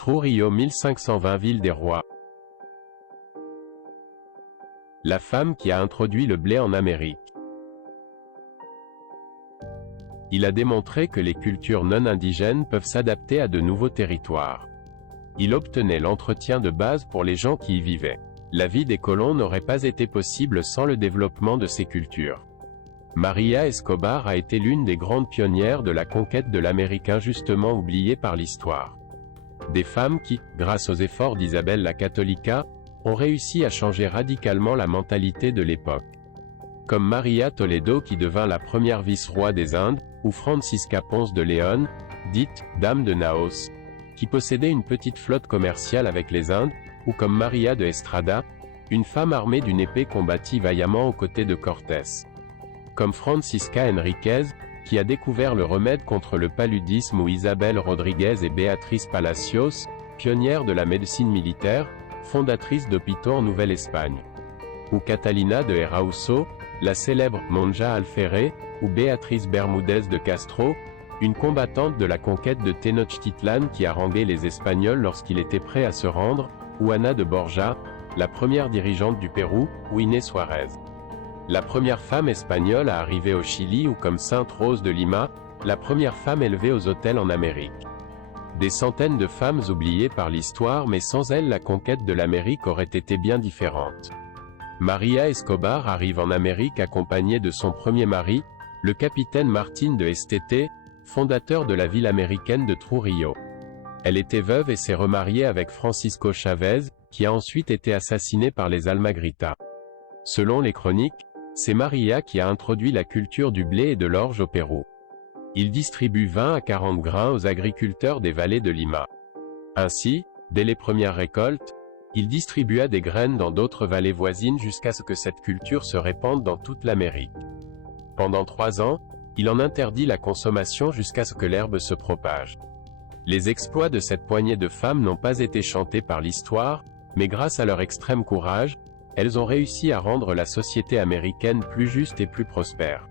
Trujillo 1520 Ville des rois. La femme qui a introduit le blé en Amérique. Il a démontré que les cultures non indigènes peuvent s'adapter à de nouveaux territoires. Il obtenait l'entretien de base pour les gens qui y vivaient. La vie des colons n'aurait pas été possible sans le développement de ces cultures. María Escobar a été l'une des grandes pionnières de la conquête de l'Amérique injustement oubliée par l'histoire. Des femmes qui, grâce aux efforts d'Isabel la Católica, ont réussi à changer radicalement la mentalité de l'époque. Comme María Toledo qui devint la première vice-roi des Indes, ou Francisca Ponce de León, dite « Dame de Naos », qui possédait une petite flotte commerciale avec les Indes, ou comme María de Estrada, une femme armée d'une épée combattit vaillamment aux côtés de Cortés. Comme Francisca Enríquez, qui a découvert le remède contre le paludisme, ou Isabel Rodríguez et Beatriz Palacios, pionnières de la médecine militaire, fondatrice d'hôpitaux en Nouvelle-Espagne. Ou Catalina de Erauso, la célèbre Monja Alferré, ou Beatriz Bermúdez de Castro, une combattante de la conquête de Tenochtitlan qui haranguait les Espagnols lorsqu'il était prêt à se rendre, ou Ana de Borja, la première dirigeante du Pérou, ou Inés Suárez. La première femme espagnole à arriver au Chili, ou comme Sainte Rose de Lima, la première femme élevée aux autels en Amérique. Des centaines de femmes oubliées par l'histoire, mais sans elles la conquête de l'Amérique aurait été bien différente. María Escobar arrive en Amérique accompagnée de son premier mari, le capitaine Martín de Estete, fondateur de la ville américaine de Trujillo. Elle était veuve et s'est remariée avec Francisco Chavez, qui a ensuite été assassiné par les Almagritas. Selon les chroniques, c'est María qui a introduit la culture du blé et de l'orge au Pérou. Il distribue 20 à 40 grains aux agriculteurs des vallées de Lima. Ainsi, dès les premières récoltes, il distribua des graines dans d'autres vallées voisines jusqu'à ce que cette culture se répande dans toute l'Amérique. Pendant 3 ans, il en interdit la consommation jusqu'à ce que l'herbe se propage. Les exploits de cette poignée de femmes n'ont pas été chantés par l'histoire, mais grâce à leur extrême courage, elles ont réussi à rendre la société américaine plus juste et plus prospère.